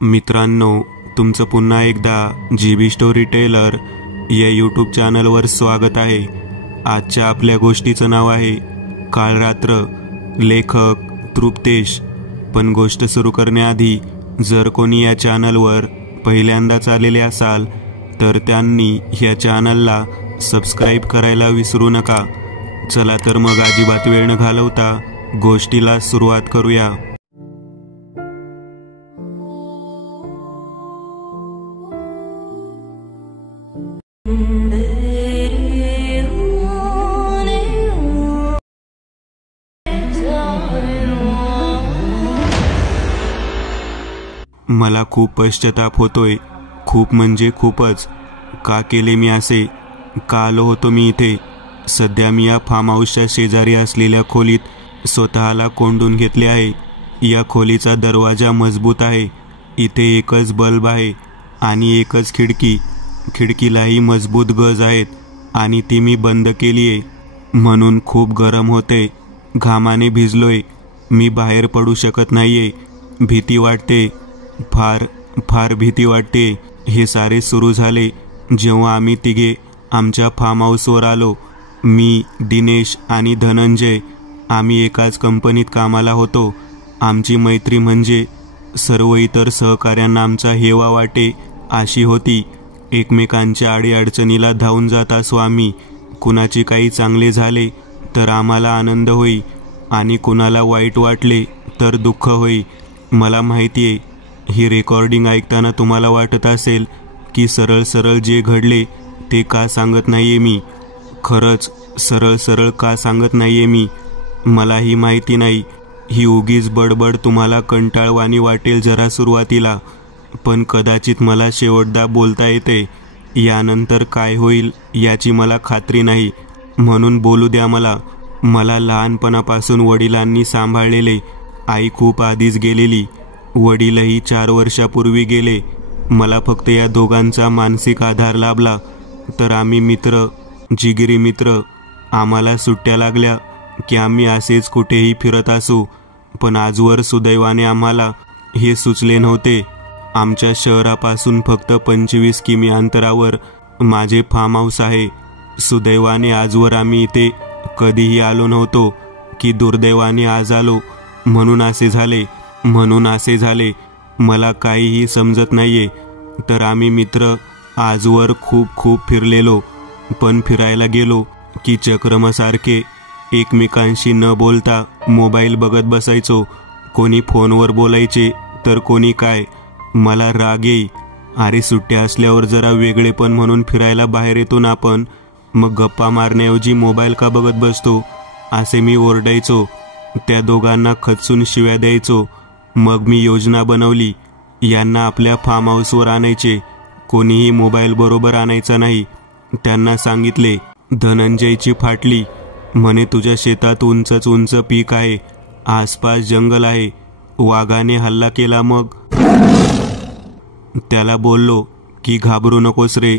मित्रांनो, तुमचं पुन्हा एकदा GB स्टोरी टेलर या यूट्यूब चॅनलवर स्वागत आहे। आजच्या आपल्या गोष्टीचं नाव आहे काळ रात्र। लेखक तृप्तेश। पण गोष्ट सुरू करण्याआधी जर कोणी या चॅनलवर पहिल्यांदाच आलेले असाल तर त्यांनी या चॅनलला सबस्क्राईब करायला विसरू नका। चला तर मग अजिबात वेळ न घालवता गोष्टीला सुरुवात करूया। मला खूप पश्चाताप होतोय, खूप म्हणजे खूपच। का केले मी असे? का आलो होतो मी इथे? सध्या मी या फार्म हाऊसच्या शेजारी असलेल्या खोलीत स्वतःला कोंडून घेतले आहे। या खोलीचा दरवाजा मजबूत आहे। इथे एकच बल्ब आहे आणि एकच खिडकी। खिडकीलाही मजबूत गज आहेत आणि ती मी बंद केली आहे। म्हणून खूप गरम होते, घामाने भिजलोय। मी बाहेर पडू शकत नाहीये। भीती वाटते, फार फार भीती वाटते। हे सारे सुरू झाले जेव्हा आम्ही तिघे आमच्या फार्म हाऊसवर आलो। मी, दिनेश आणि धनंजय। आम्ही एकाच कंपनीत कामाला होतो। आमची मैत्री म्हणजे सर्व इतर सहकाऱ्यांना आमचा हेवा वाटे अशी होती। एकमेकांच्या अडीअडचणीला धावून जात असो आम्ही। कुणाची काही चांगले झाले तर आम्हाला आनंद होई आणि कुणाला वाईट वाटले तर दुःख होई। मला माहितीये, ही रेकॉर्डिंग ऐकताना तुम्हाला वाटत असेल की सरळ सरळ जे घडले ते का सांगत नाहीये मी। खरंच सरळ सरळ का सांगत नाहीये मी मलाही माहिती नाही। ही उगीच बडबड तुम्हाला कंटाळवाणी वाटेल जरा सुरुवातीला, पण कदाचित मला शेवटदा बोलता येते। यानंतर काय होईल याची मला खात्री नाही, म्हणून बोलू द्या मला। मला लहानपणापासून वडिलांनी सांभाळलेले। आई खूप आधीच गेलेली, वडीलही 4 वर्षापूर्वी गेले। मला फक्त या दोघांचा मानसिक आधार लाभला। तर आम्ही मित्र, जिगरी मित्र। आम्हाला सुट्ट्या लागल्या की आम्ही असेच कुठेही फिरत असू। पण आजवर सुदैवाने आम्हाला हे सुचले नव्हते। आमच्या शहरापासून फक्त 25 किमी अंतरावर माझे फार्म हाऊस आहे। सुदैवाने आजवर आम्ही इथे कधीही आलो नव्हतो की दुर्दैवाने आज आलो म्हणून असे झाले मला काहीही समजत नाहीये। तर आम्ही मित्र आजवर खूप खूप फिरलेलो, पण फिरायला गेलो की चक्रमसारखे एकमेकांशी न बोलता मोबाईल बघत बसायचो। कोणी फोनवर बोलायचे तर कोणी काय। मला राग येई, अरे सुट्ट्या असल्यावर जरा वेगळेपण म्हणून फिरायला बाहेर येतो ना आपण, मग गप्पा मारण्याऐवजी मोबाईल का बघत बसतो असे मी ओरडायचो। त्या दोघांना खचून शिव्या द्यायचो। मग मी योजना बनवली, यांना आपल्या फार्म हाऊसवर आणायचे। कोणीही मोबाईल बरोबर आणायचा नाही। त्यांना सांगितले, धनंजयची फाटली म्हणे, तुझ्या शेतात उंचच उंच पीक आहे, आसपास जंगल आहे, वाघाने हल्ला केला मग? त्याला बोललो की घाबरू नकोस रे,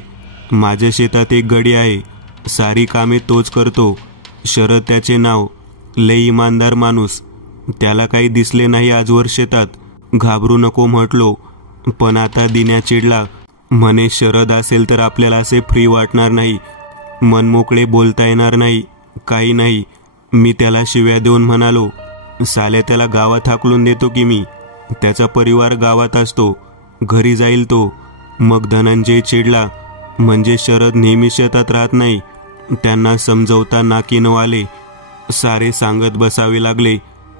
माझ्या शेतात एक गडी आहे, सारी कामे तोच करतो। शरद त्याचे नाव, लय इमानदार माणूस। त्याला काही दिसले नाही आजवर शेतात, घाबरू नको म्हटलो। पण आता दिन्या चिडला, म्हणे शरद असेल तर आपल्याला असे फ्री वाटणार नाही, मनमोकळे बोलता येणार नाही, काही नाही। मी त्याला शिव्या देऊन म्हणालो, साल्या त्याला गावात हाकलून देतो की मी, त्याचा परिवार गावात असतो, घरी जाईल तो। मग धनंजय चिडला, म्हणजे शरद नेहमी शेतात राहत नाही। त्यांना समजवता नाकी न आले, सारे सांगत बसावे लागले।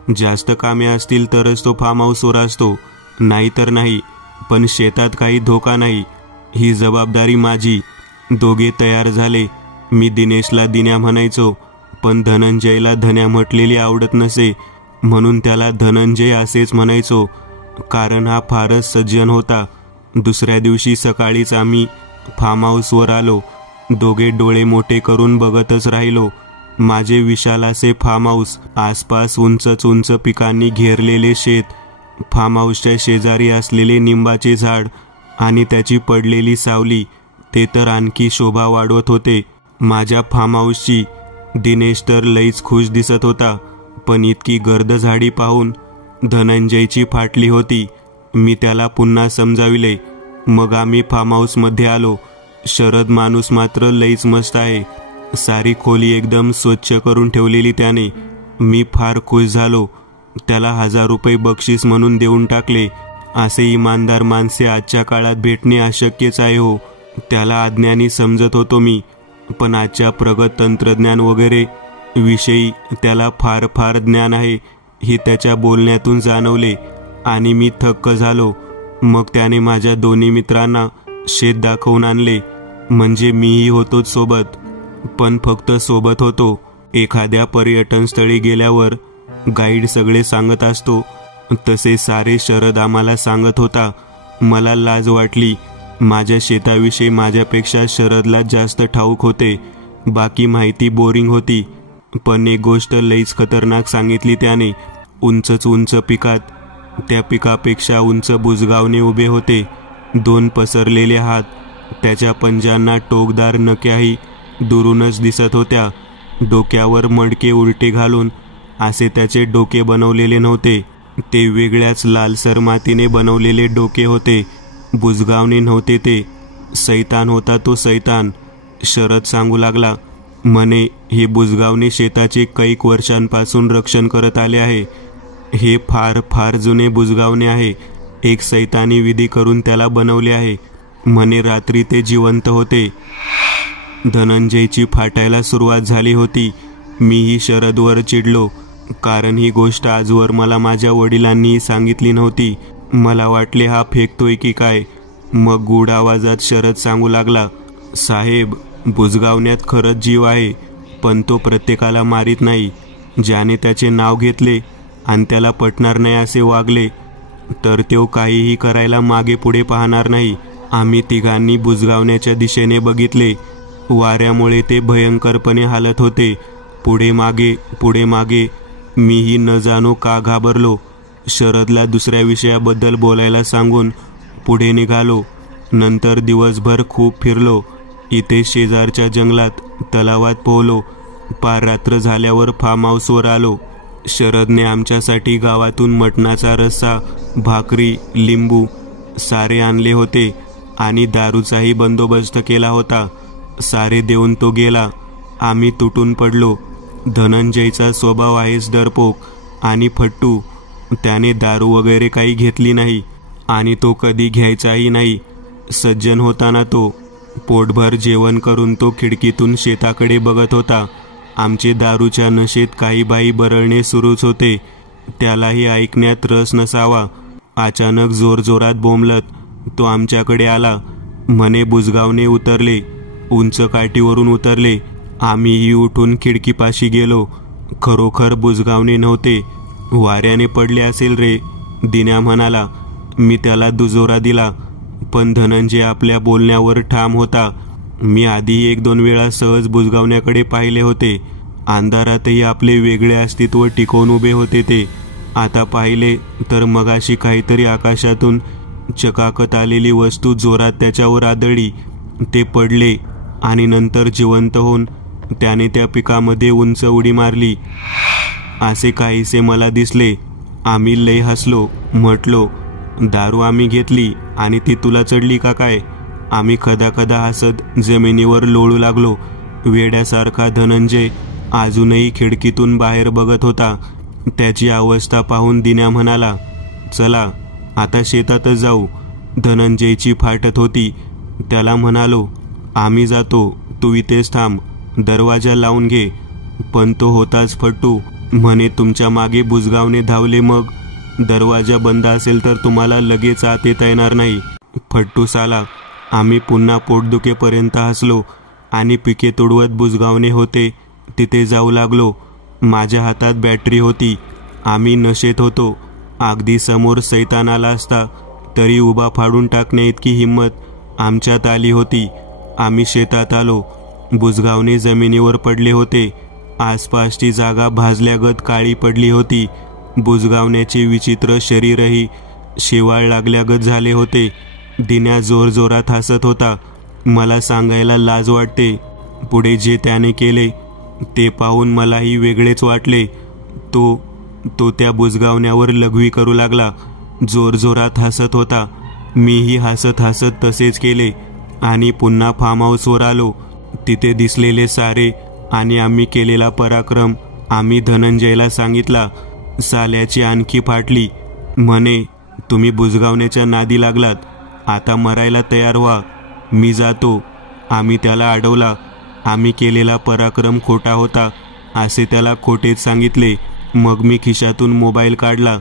जास्त कामे असतील तरच तो फार्म हाऊसवर असतो, नाही तर नाही। पण शेतात काही धोका नाही, ही जबाबदारी माझी। दोघे तयार झाले। मी दिनेशला दिन्या म्हणायचो, पण धनंजयला धन्या म्हटलेली आवडत नसे, म्हणून त्याला धनंजय असेच म्हणायचो, कारण हा फारच सज्जन होता। दुसऱ्या दिवशी सकाळीच आम्ही फार्म हाऊसवर आलो। दोघे डोळे मोठे करून बघतच राहिलो। माझे विशाल असे फार्म हाऊस, आसपास उंचच उंच पिकांनी घेरलेले शेत, फार्म हाऊसच्या शेजारी असलेले निंबाचे झाड आणि त्याची पडलेली सावली, ते तर आणखी शोभा वाढवत होते माझ्या फार्म हाऊसची। दिनेश तर लईच खुश दिसत होता, पण इतकी गर्द झाडी पाहून धनंजयची फाटली होती। मी त्याला पुन्हा समजाविले. मग आम्ही फार्म हाऊसमध्ये आलो. शरद माणूस मात्र लईच मस्त आहे. सारी खोली एकदम स्वच्छ करून ठेवलेली त्याने. मी फार खुश झालो. त्याला 1000 रुपये बक्षीस म्हणून देऊन टाकले. असे इमानदार माणसे आजच्या काळात भेटणे अशक्यच आहे हो. त्याला अज्ञानी समजत होतो मी, पण आजच्या प्रगत तंत्रज्ञान वगैरे विषयी त्याला फार फार ज्ञान आहे हे त्याच्या बोलण्यातून जाणवले आणि मी थक्क झालो. मग त्याने माझ्या दोन्ही मित्रांना शेत दाखवून आणले. म्हणजे मीही होतोच सोबत, पण फक्त सोबत होतो. एखाद्या पर्यटन स्थळी गेल्यावर गाईड सगळे सांगत असतो तसे सारे शरद आम्हाला सांगत होता. मला लाज वाटली. माझ्या शेताविषयी माझ्यापेक्षा शरदला जास्त ठाऊक होते. बाकी माहिती बोरिंग होती, पण एक गोष्ट लईच खतरनाक सांगितली त्याने. उंचच उंच पिकात, त्या पिकापेक्षा उंच बुजगावणे उभे होते. 2 पसरलेले हात, त्याच्या पंजांना टोकदार नक्याही दुरूनच दिसत होत्या. डोक्यावर मडके उलटे घालून असे त्याचे डोके बनवलेले नव्हते. ते वेगळ्याच लालसर मातीने बनवलेले डोके होते. बुजगावणे नव्हते ते. सैतान होता तो, सैतान. शरद सांगू लागला. म्हणे हे बुजगावणे शेताचे कैक वर्षांपासून रक्षण करत आले आहे. हे फार फार जुने बुजगावणे आहे. एक सैतानी विधी करून त्याला बनवले आहे. म्हणे रात्री ते जिवंत होते. धनंजयची फाटायला सुरुवात झाली होती. मीही शरदवर चिडलो, कारण ही गोष्ट आजवर मला माझ्या वडिलांनीही सांगितली नव्हती. मला वाटले हा फेकतोय की काय. मग गूढ आवाजात शरद सांगू लागला, साहेब, बुजगावण्यात खरंच जीव आहे, पण तो प्रत्येकाला मारित नाही. ज्याने त्याचे नाव घेतले आणि त्याला पटणार नाही असे वागले तर तो काहीही करायला मागे पुढे पाहणार नाही. आम्ही तिघांनी बुजगावण्याच्या दिशेने बघितले. वाऱ्यामुळे ते भयंकरपणे हालत होते. पुढे मागे, पुढे मागे. मीही न जाणो का घाबरलो. शरदला दुसऱ्या विषयाबद्दल बोलायला सांगून पुढे निघालो. नंतर दिवसभर खूप फिरलो. इथे शेजारच्या जंगलात, तलावात पोहलो. पार रात्र झाल्यावर फार्म हाऊसवर आलो. शरदने आमच्यासाठी गावातून मटणाचा रस्सा, भाकरी, लिंबू सारे आणले होते आणि दारूचाही बंदोबस्त केला होता. सारे देऊन तो गेला. आम्ही तुटून पडलो. धनंजयचा स्वभाव आहेच डरपोक आणि फट्टू. त्याने दारू वगैरे काही घेतली नाही आणि तो कधी घ्यायचाही नाही. सज्जन होता ना तो. पोटभर जेवण करून तो खिडकीतून शेताकडे बघत होता. आमचे दारूच्या नशेत काही बाई बरळणे सुरूच होते. त्यालाही ऐकण्यात रस नसावा. अचानक जोरजोरात बोंबलत तो आमच्याकडे आला. म्हणे बुजगावणे उतरले, उंच काठीवरून उतरले. आम्हीही उठून खिडकीपाशी गेलो. खरोखर बुजगावणे नव्हते. वाऱ्याने पडले असेल रे, दिन्या म्हणाला. मी त्याला दुजोरा दिला, पण धनंजय आपल्या बोलण्यावर ठाम होता. मी आधी 1-2 वेळा सहज बुजगावण्याकडे पाहिले होते. अंधारातही आपले वेगळे अस्तित्व टिकवून उभे होते ते. आता पाहिले तर मगाशी काहीतरी आकाशातून चकाकत आलेली वस्तू जोरात त्याच्यावर आदळली. ते पडले आणि नंतर जिवंत होऊन त्याने त्या पिकामध्ये उंच उडी मारली. असे काहीसे मला दिसले. आम्ही लई हसलो. म्हटलो, दारू आम्ही घेतली आणि ती तुला चढली का काय. आम्ही कदाकदा हसत जमिनीवर लोळू लागलो. वेड्यासारखा धनंजय अजूनही खिडकीतून बाहेर बघत होता. त्याची अवस्था पाहून दिन्या म्हणाला, चला आता शेतातच जाऊ. धनंजयची फाटत होती. त्याला म्हणालो, आम्ही जातो, तू इथेच थांब, दरवाजा लावून घे. पण तो होताच फट्टू. म्हणे तुमच्या मागे बुजगावणे धावले, मग दरवाजा बंद असेल तर तुम्हाला लगेच आत येता येणार नाही. फट्टू साला. आम्ही पुन्हा पोटदुखेपर्यंत हसलो आणि पिके तुडवत बुजगावणे होते तिथे जाऊ लागलो. माझ्या हातात बॅटरी होती. आम्ही नशेत होतो. अगदी समोर सैतान आला असता तरी उभा फाडून टाकणे इतकी हिंमत आमच्यात आली होती. आम्ही शेतात आलो. बुजगावणे जमिनीवर पडले होते. आसपासची जागा भाजल्यागत काळी पडली होती. बुजगावण्याचे विचित्र शरीरही शेवाळ लागल्यागत झाले होते. दिन्या जोरजोरात हसत होता. मला सांगायला लाज वाटते. पुढे जे त्याने केले ते पाहून मलाही वेगळेच वाटले. तो त्या बुजगावण्यावर लघवी करू लागला. जोरजोरात हसत होता. मीही हसत हसत तसेच केले आणि पुन्हा फार्म हाऊसवर आलो. तिथे दिसलेले सारे आणि आम्ही केलेला पराक्रम आम्ही धनंजयला सांगितला. साल्याची आणखी फाटली. म्हणे, तुम्ही बुजगावण्याच्या नादी लागलात, आता मरायला तयार व्हा, मी जातो. आम्ही त्याला अडवला. आम्ही केलेला पराक्रम खोटा होता असे त्याला खोटेच सांगितले. मग मी खिशातून मोबाईल काढला.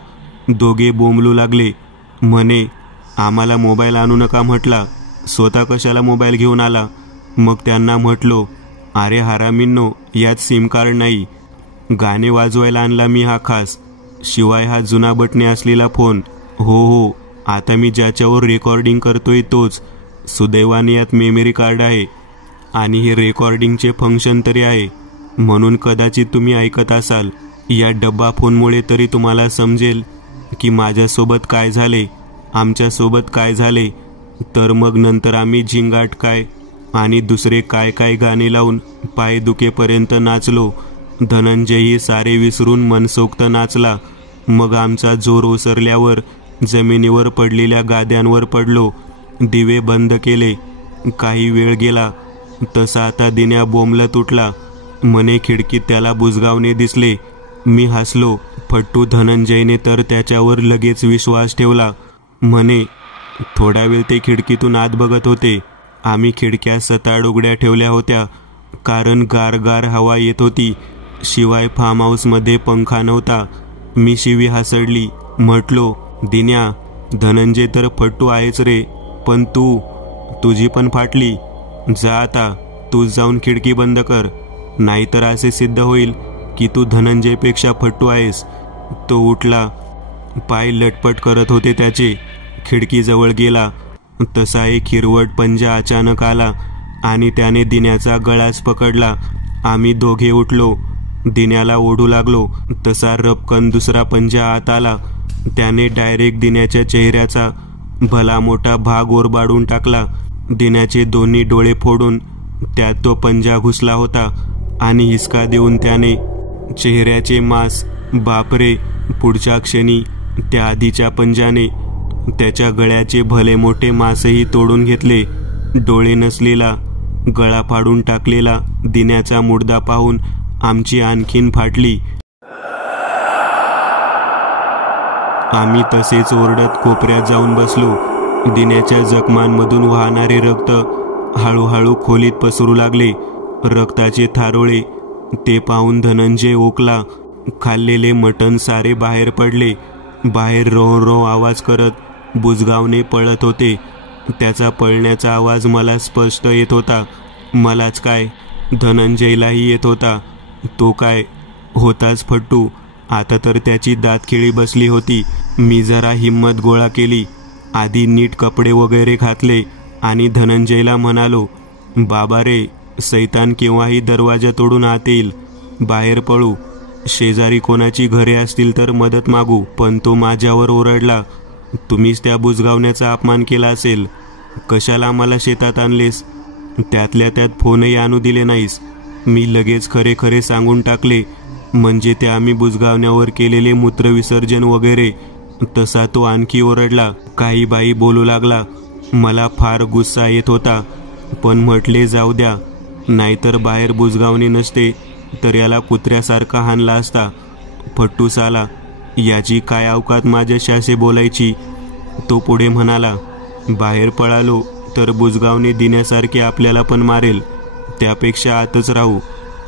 दोघे बोंबलू लागले. म्हणे, आम्हाला मोबाईल आणू नका म्हटला, स्वतः कशाला मोबाईल घेऊन आला. मग त्यांना म्हटलो, अरे हरामींनो, यात सिम कार्ड नाही, गाणे वाजवायला आणला मी हा खास. शिवाय हा जुना बटणे असलेला फोन. हो, आता मी ज्याच्यावर रेकॉर्डिंग करतोय तोच. सुदैवाने यात मेमरी कार्ड आहे आणि हे रेकॉर्डिंगचे फंक्शन तरी आहे, म्हणून कदाचित तुम्ही ऐकत असाल. या डब्बा फोनमुळे तरी तुम्हाला समजेल की माझ्यासोबत काय झाले, आमच्यासोबत काय झाले. तर मग नंतर आम्ही झिंगाट काय आणि दुसरे काय काय गाणे लावून पाय दुखेपर्यंत नाचलो. धनंजयही सारे विसरून मनसोक्त नाचला. मग आमचा जोर ओसरल्यावर जमिनीवर पडलेल्या गाद्यांवर पडलो. दिवे बंद केले. काही वेळ गेला तसा आता दिन्या बोंबलत उठला. म्हणे, खिडकीत त्याला बुजगावणे दिसले. मी हसलो. फट्टू धनंजयने तर त्याच्यावर लगेच विश्वास ठेवला. म्हणे, थोडा वेळ ते खिडकीतून आत बघत होते. आम्ही खिडक्या सताड उघड्या ठेवल्या होत्या कारण गारगार हवा येत होती. शिवाय फार्म हाऊसमध्ये पंखा नव्हता. मी शिवी हसडली. म्हटलो, दिन्या, धनंजय तर फट्टू आहेच रे, पण तुझी पण फाटली. जा आता, तूच जाऊन खिडकी बंद कर, नाहीतर असे सिद्ध होईल की तू धनंजयपेक्षा फट्टू आहेस. तो उठला. पाय लटपट करत होते त्याचे. खिडकीजवळ गेला तसा एक हिरवट पंजा अचानक आला आणि त्याने दिन्याचा गळाच पकडला. आम्ही दोघे उठलो. दिन्याला ओढू लागलो तसा रपकन दुसरा पंजा आत आला. त्याने डायरेक्ट दिन्याच्या चेहऱ्याचा भला मोठा भाग ओरबाडून टाकला. दिन्याचे दोन्ही डोळे फोडून त्यात तो पंजा घुसला होता आणि हिसका देऊन त्याने चेहऱ्याचे मांस, बापरे, पुढच्या क्षणी त्या आधीच्या पंजाने त्याच्या गळ्याचे भले मोठे मांसही तोडून घेतले. डोळे नसलेला, गळा फाडून टाकलेला दिन्याचा मुर्दा पाहून आमची आणखीन फाटली. आम्ही तसेच ओरडत कोपऱ्यात जाऊन बसलो. दिन्याच्या जखमांमधून वाहणारे रक्त हळूहळू खोलीत पसरू लागले. रक्ताचे थारोळे. ते पाहून धनंजय ओकला. खाल्लेले मटण सारे बाहेर पडले. बाहेर रो रो आवाज करत बुजगावणे पळत होते. त्याचा पळण्याचा आवाज मला स्पष्ट येत होता. मलाच काय, धनंजयलाही येत होता. तो काय होताच फट्टू. आता तर त्याची दातखिळी बसली होती. मी जरा हिम्मत गोळा केली. आधी नीट कपडे वगैरे घातले आणि धनंजयला म्हणालो, बाबा रे, सैतान केव्हाही दरवाजा तोडून आत येईल, बाहेर पळू. शेजारी कोणाची घरे असतील तर मदत मागू. पण तो माझ्यावर ओरडला, तुम्हीच त्या बुजगावण्याचा अपमान केला असेल, कशाला आम्हाला शेतात आणलेस, त्यातल्या त्यात फोनही आणू दिले नाहीस. मी लगेच खरे खरे सांगून टाकले, म्हणजे ते आम्ही बुजगावण्यावर केलेले मूत्रविसर्जन वगैरे. तसा तो आणखी ओरडला. काही बाई बोलू लागला. मला फार गुस्सा येत होता, पण म्हटले जाऊ द्या, नाहीतर बाहेर बुजगावणे नसते तर याला कुत्र्यासारखा हाणला असता. फट्टू साला, याची काय अवकात माझ्याशी असे बोलायची. तो पुढे म्हणाला, बाहेर पळालो तर बुजगावणे दिण्यासारखे आपल्याला पण मारेल, त्यापेक्षा आतच राहू.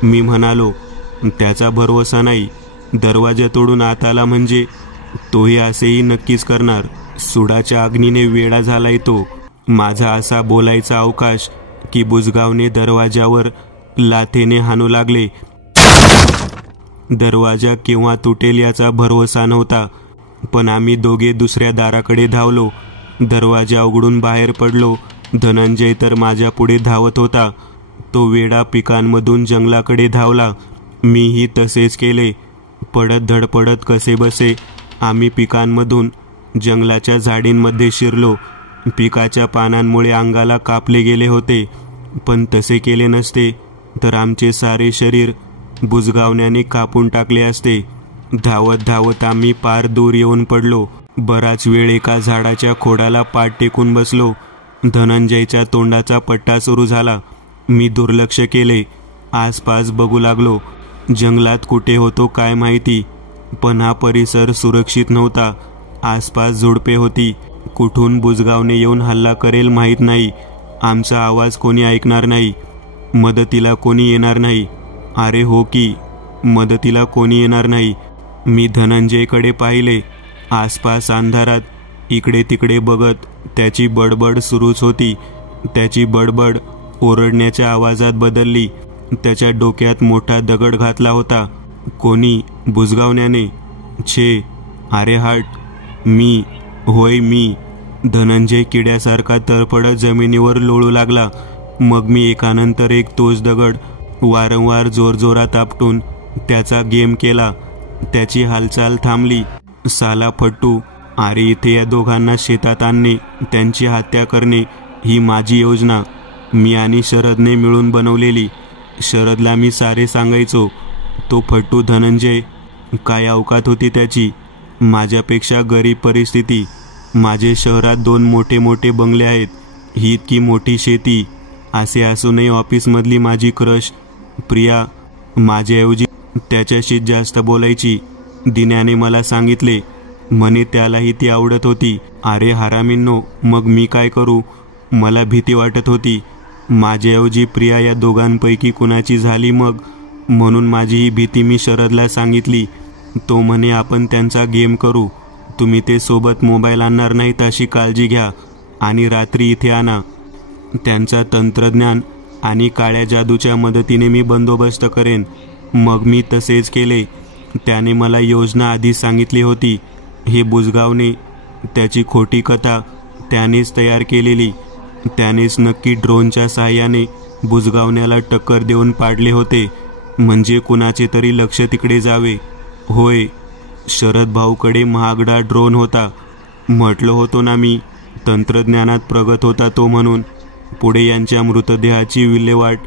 मी म्हणालो, त्याचा भरवसा नाही, दरवाजा तोडून आत आला म्हणजे तोही असेही नक्कीच करणार. सुडाच्या अग्नीने वेडा झालाय तो. माझा असा बोलायचा अवकाश की बुजगावने दरवाजावर लाथेने हाणू लागले. दरवाजा केव्हा तुटेल याचा भरवसा नव्हता, पण आम्ही दोघे दुसऱ्या दाराकडे धावलो. दरवाजा उघडून बाहेर पडलो. धनंजय तर माझ्या पुढे धावत होता. तो वेडा पिकांमधून जंगलाकडे धावला. मीही तसेच केले. पडत धडपडत कसे बसे आम्ही पिकांमधून जंगलाच्या झाडींमध्ये शिरलो. पिकाच्या पानांमुळे अंगाला कापले गेले होते, पण तसे केले नसते तर आमचे सारे शरीर बुजगावण्याने कापून टाकले असते. धावत धावत आम्ही पार दूर येऊन पडलो. बराच वेळ एका झाडाच्या खोडाला पाठ टेकून बसलो. धनंजयच्या तोंडाचा पट्टा सुरू झाला. मी दुर्लक्ष केले. आसपास बघू लागलो. जंगलात कुठे होतो काय माहिती, पण हा परिसर सुरक्षित नव्हता. आसपास झुडपे होती. कुठून बुजगावने येऊन हल्ला करेल माहीत नाही. आमचा आवाज कोणी ऐकणार नाही. मदतीला कोणी येणार नाही. अरे हो की, मदतीला कोणी येणार नाही. मी धनंजयकडे पाहिले. आसपास अंधारात इकडे तिकडे बघत त्याची बडबड सुरूच होती. त्याची बडबड ओरडण्याच्या आवाजात बदलली. त्याच्या डोक्यात मोठा दगड घातला होता. कोणी? बुजगावण्याने? छे, अरे हट. मी, होय मी. धनंजय किड्यासारखा तरफडत जमिनीवर लोळू लागला. मग मी एकानंतर एक तोच दगड वारंवार जोरजोरात आपटून त्याचा गेम केला. त्याची हालचाल थांबली. साला फट्टू, अरे इथे या दोघांना शेतात आणणे, त्यांची हत्या करणे ही माझी योजना मी आणि शरदने मिळून बनवलेली. शरदला मी सारे सांगायचो. तो फट्टू धनंजय, काय अवकात होती त्याची. माझ्यापेक्षा गरीब परिस्थिती. माझे शहरात 2 मोठे मोठे बंगले आहेत, ही इतकी मोठी शेती. असे असूनही ऑफिसमधली माझी क्रश प्रिया माझ्याऐवजी त्याच्याशी जास्त बोलायची. दिन्याने मला सांगितले, म्हणे त्यालाही ती आवडत होती. अरे हरामींनो, मग मी काय करू. मला भीती वाटत होती. माझ्याऐवजी प्रिया या दोघांपैकी कुणाची झाली मग. म्हणून माझी ही भीती मी शरदला सांगितली. तो म्हणे आपण त्यांचा गेम करू. तुम्ही ते सोबत मोबाईल आणणार नाहीत अशी काळजी घ्या आणि रात्री इथे आणा. त्यांचा तंत्रज्ञान आणि काळ्या जादूच्या मदतीने मी बंदोबस्त करेन. मग मी तसेच केले. त्याने मला योजना आधी सांगितली होती. हे बुजगावने, त्याची खोटी कथा त्यानेच तयार केलेली. त्यानेच नक्की ड्रोनच्या साहाय्याने बुजगावण्याला टक्कर देऊन पाडले होते, म्हणजे कुणाचे तरी लक्ष तिकडे जावे. होय, शरद भाऊकडे महागडा ड्रोन होता. म्हटलं होतो ना मी, तंत्रज्ञानात प्रगत होता तो म्हणून. पुढे यांच्या मृतदेहाची विल्हेवाट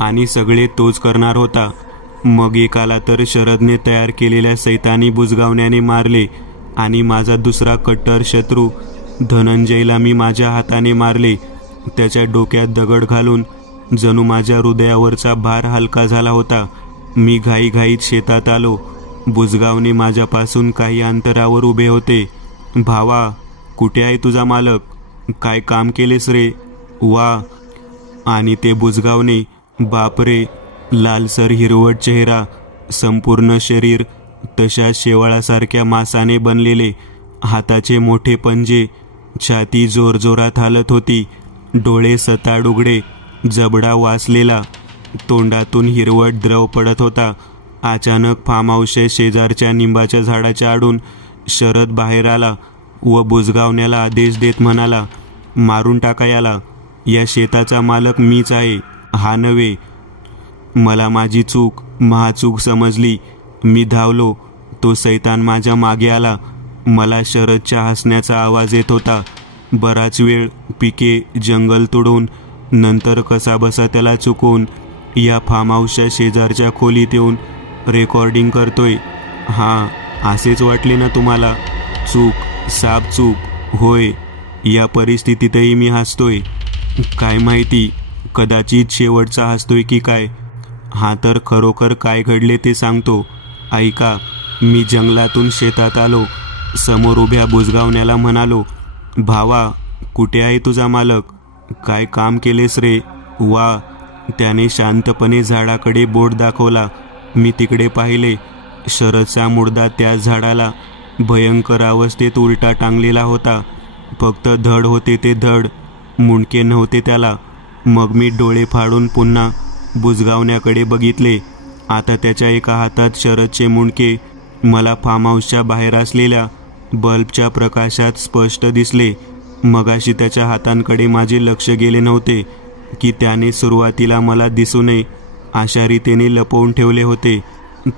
आणि सगळे तोच करणार होता. मग एकाला तर शरदने तयार केलेल्या सैतानी बुजगावण्याने मारले आणि माझा दुसरा कट्टर शत्रू धनंजयला मी माझ्या हाताने मारले. त्याच्या डोक्यात दगड घालून जणू माझ्या हृदयावरचा भार हलका झाला होता. मी घाईघाईत शेतात आलो. बुजगावने माझ्यापासून काही अंतरावर उभे होते. भावा, कुठे आहे तुझा मालक. काय काम केलेस रे. वा. आणि ते बुजगावने, बापरे, लालसर हिरवट चेहरा, संपूर्ण शरीर तशा शेवाळासारख्या मांसाने बनलेले, हाताचे मोठे पंजे, छाती जोरजोरात हालत होती, डोळे सताड उघडे, जबडा वासलेला, तोंडातून हिरवट द्रव पडत होता. अचानक फार्म हाऊसच्या शेजारच्या निंबाच्या झाडाच्या आडून शरद बाहेर आला व बुजगावण्याला आदेश देत म्हणाला, मारून टाका याला. या शेताचा मालक मीच आहे, हा नव्हे. मला माझी चूक, महाचूक समजली. मी धावलो. तो सैतान माझ्या मागे आला. मला शरदच्या हसण्याचा आवाज येत होता. बराच वेळ पिके, जंगल तोडून, नंतर कसाबसा त्याला चुकवून या फार्म हाऊसच्या शेजारच्या खोलीत येऊन रेकॉर्डिंग करतोय. हां, असेच वाटले ना तुम्हाला. चूक, साप चूक. होय, या परिस्थितीतही मी हसतोय. काय माहिती, कदाचित शेवटचा हसतोय की काय. हा तर खरोखर काय घडले ते सांगतो. ऐका. मी जंगलातून शेतात आलो. समोर उभ्या बुजगावण्याला म्हणालो, भावा, कुठे आहे तुझा मालक. काय काम केलेस रे. वा. त्याने शांतपणे झाडाकडे बोट दाखवला. मी तिकडे पाहिले. शरदचा मुर्दा त्या झाडाला भयंकर अवस्थेत उलटा टांगलेला होता. फक्त धड होते ते धड, मुंडके नव्हते त्याला. मग मी डोळे फाडून पुन्हा बुजगावण्याकडे बघितले. आता त्याच्या एका हातात शरदचे मुंडके मला फार्म हाऊसच्या बाहेर असलेल्या बल्बच्या प्रकाशात स्पष्ट दिसले. मगाशी त्याच्या हातांकडे माझे लक्ष गेले नव्हते की त्याने सुरुवातीला मला दिसू नये अशा रीतीने लपवून ठेवले होते.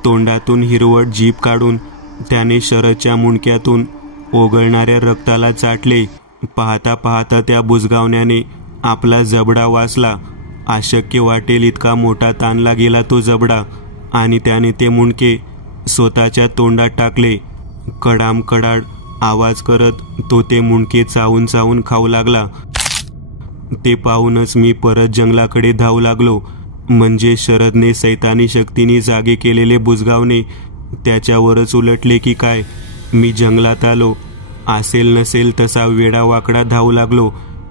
तोंडातून हिरवट जीभ काढून त्याने शरदच्या मुंडक्यातून ओघळणाऱ्या रक्ताला चाटले. पाहता पाहता त्या बुजगावण्याने आपला जबडा वासला. अशक्य वाटेल इतका मोठा ताणला गेला तो जबडा आणि त्याने ते मुंडके स्वतःच्या तोंडात टाकले. कडाम कडाड आवाज करत तो ते मुंडके चावून चावून खाऊ लागला। ते पाहूनच मी परत जंगलाकडे धावू लागलो। म्हणजे शरदने सैतानी शक्तीने जागे केलेले बुजगावणे त्याच्यावरच उलटले की काय। मी जंगलात आलो, असेल नसेल तसा वेडा वाकडा धावू लागलो।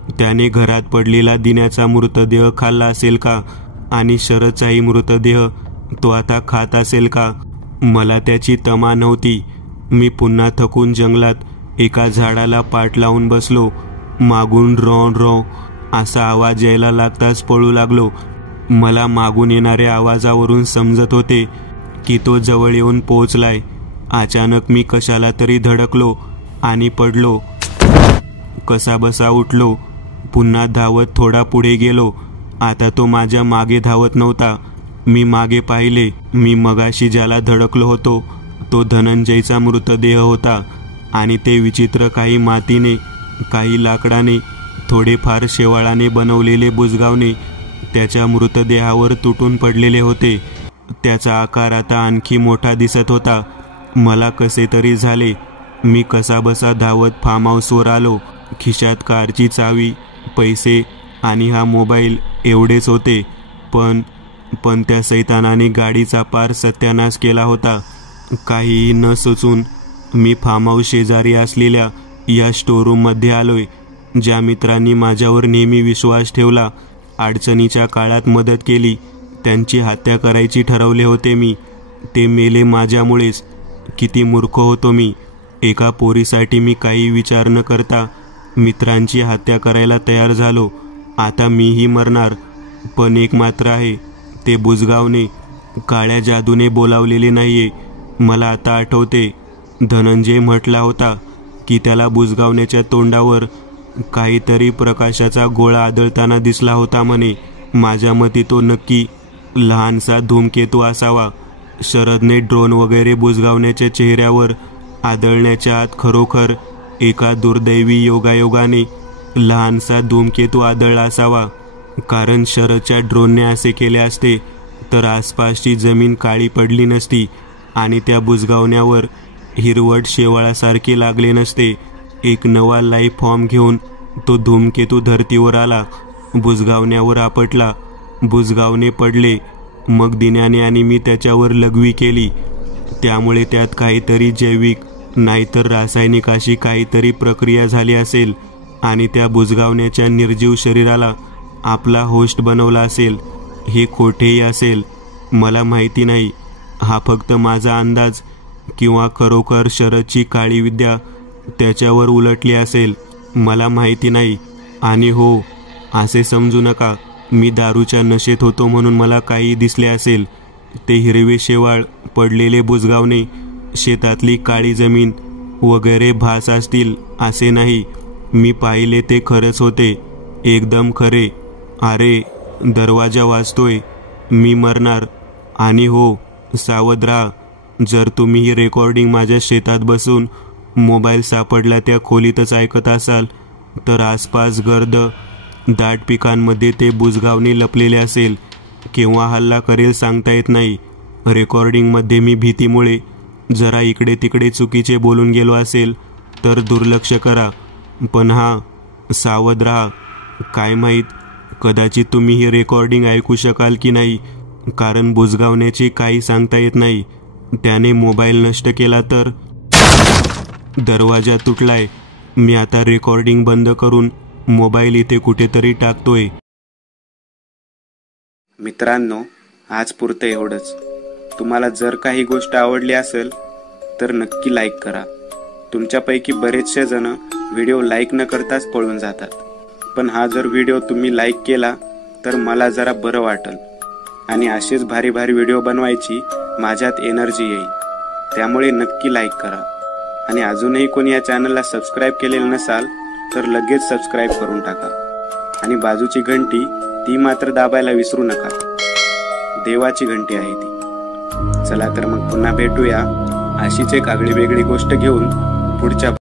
त्याने घरात पडलेला दिन्याचा मृतदेह खाल्ला असेल का, आणि शरदचाही मृतदेह तो आता खात असेल का? मला त्याची तमा नव्हती। मी पुन्हा थकून जंगलात एका झाडाला पाठ लावून बसलो। मागून रॉ रॉ असा आवाज यायला लागताच पळू लागलो। मला मागून येणाऱ्या आवाजावरून समजत होते की तो जवळ येऊन पोहोचलाय। अचानक मी कशाला तरी धडकलो आणि पडलो। कसाबसा उठलो, पुन्हा धावत थोडा पुढे गेलो। आता तो माझ्या मागे धावत नव्हता। मी मागे पाहिले, मी मगाशी ज्याला धडकलो होतो तो धनंजयचा मृतदेह होता, आणि ते विचित्र काही मातीने, काही लाकडाने, थोडेफार शेवाळाने बनवलेले बुजगावणे त्याच्या मृतदेहावर तुटून पडलेले होते। त्याचा आकार आता आणखी मोठा दिसत होता। मला कसे तरी झाले। मी कसाबसा धावत फार्म हाऊसवर आलो। खिशात कारची चावी, पैसे आणि हा मोबाईल एवढेच होते। पण त्या सैतानाने गाडीचा पार सत्यानाश केला होता। काहीही न सुचून मी फार्म हाऊस शेजारी असलेल्या या स्टोरूममध्ये आलोय। ज्या मित्रांनी माझ्यावर नेहमी विश्वास ठेवला, अडचणीच्या काळात मदत केली, त्यांची हत्या करायची ठरवले होते मी, ते मेले माझ्यामुळेच। किती मूर्ख होतो मी। एका पोरीसाठी मी काही विचार न करता मित्रांची हत्या करायला तयार झालो। आता मीही मरणार। पण एक मात्र आहे, ते बुजगावणे काळ्या जादूने बोलावलेले नाहीये। मला आता आठवते, धनंजय म्हटला होता की त्याला बुजगावण्याच्या तोंडावर काहीतरी प्रकाशाचा गोळा आदळताना दिसला होता म्हणे। माझ्या मते तो नक्की लहानसा धूमकेतू असावा। शरदने ड्रोन वगैरे बुजगावण्याच्या चेहऱ्यावर आदळण्याच्या आत खरोखर एका दुर्दैवी योगायोगाने लहानसा धूमकेतू आदळला असावा। कारण शरदच्या ड्रोनने असे केले असते तर आसपासची जमीन काळी पडली नसती आणि त्या बुजगावण्यावर हिरवट शेवाळासारखे लागले नसते। एक नवा लाईफ फॉर्म घेऊन तो धूमकेतू धरतीवर आला, बुजगावण्यावर आपटला, बुजगावणे पडले। मग दिन्याने आणि मी त्याच्यावर लघवी केली। त्यामुळे त्यात काहीतरी जैविक नाहीतर रासायनिक अशी काहीतरी प्रक्रिया झाली असेल आणि त्या बुजगावण्याच्या निर्जीव शरीराला आपला होस्ट बनवला असेल। हे खोटेही असेल, मला माहिती नाही। हा फक्त माझा अंदाज, किंवा खरोखर शरदची काळी विद्या त्याच्यावर उलटली असेल, मला माहिती नाही। आणि हो, असे समजू नका मी दारूच्या नशेत होतो म्हणून मला काही दिसले असेल। ते हिरवे शेवाळ पडलेले बुजगावणे, शेतातली काळी जमीन वगैरे भास असतील असे नाही। मी पाहिले ते खरंच होते, एकदम खरे। अरे, दरवाजा वाजतोय, मी मरणार। आणि हो, सावध राहा। जर तुम्ही ही रेकॉर्डिंग माझ्या शेतात बसून मोबाईल सापडला त्या खोलीतच ऐकत असाल तर आसपास गर्द दाट पिकांमध्ये ते बुजगावणे लपलेले असेल। केव्हा हल्ला करेल सांगता येत नाही। रेकॉर्डिंगमध्ये मी भीतीमुळे जरा इकडे तिकडे चुकीचे बोलून गेलो असेल तर दुर्लक्ष करा। पण हा, सावध राहा। काय माहीत, कदाचित तुम्ही ही रेकॉर्डिंग ऐकू शकाल की नाही, कारण बुजगावण्याची काही सांगता येत नाही। त्याने मोबाईल नष्ट केला तर? दरवाजा तुटलाय। मी आता रेकॉर्डिंग बंद करून मोबाईल इथे कुठेतरी टाकतोय। मित्रांनो, आज पुरतं एवढंच। तुम्हाला जर काही गोष्ट आवडली असेल तर नक्की लाईक करा। तुमच्यापैकी बरेचसे जण व्हिडिओ लाईक न करताच पळून जातात, पण हा जर व्हिडिओ तुम्ही लाईक केला तर मला जरा बरं वाटेल आणि असेच भारी भारी व्हिडिओ बनवायची माझ्यात एनर्जी येईल। त्यामुळे नक्की लाईक करा। आणि अजूनही कोणी या चॅनलला सबस्क्राईब केलेलं नसाल तर लगेच सबस्क्राईब करून टाका। आणि बाजूची घंटी ती मात्र दाबायला विसरू नका, देवाची घंटी आहे ती। चला तर मग पुन्हा भेटूया अशीच एक आगळी वेगळी गोष्ट घेऊन पुढच्या